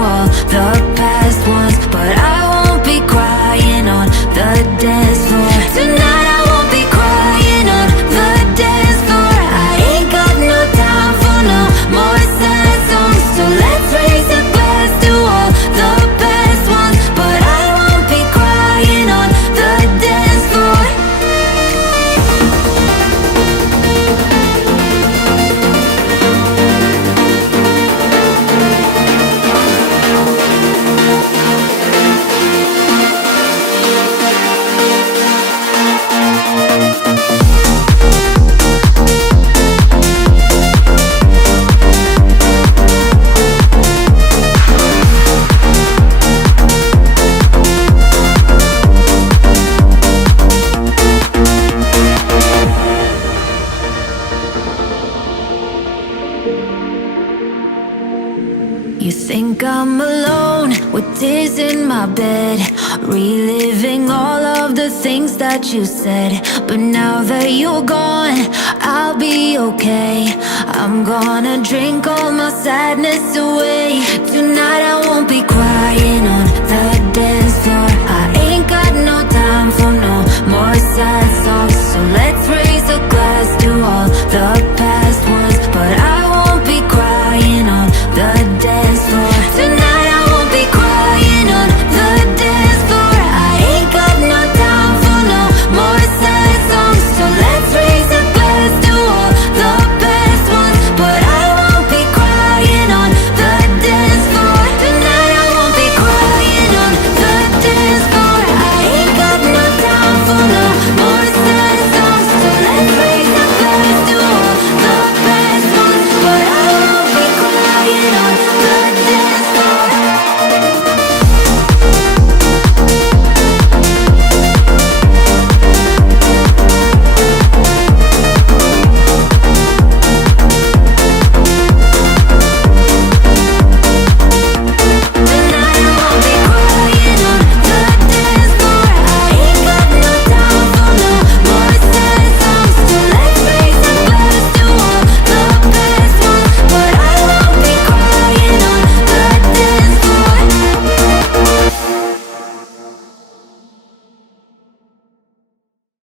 all the past ones, but I won't be crying on the dance floor. Tonight I won't be crying on the dance floor. I ain't got no time for no more sad songs, so let's raise a glass to all the past ones, but I won't be crying on the dance floor. You think I'm alone with tears in my bed, reliving all of the things that you said. But now that you're gone, I'll be okay. I'm gonna drink all my sadness away. Tonight I won't be crying on the dance floor. I ain't got no time for no more sad songs, so let's raise a glass to all the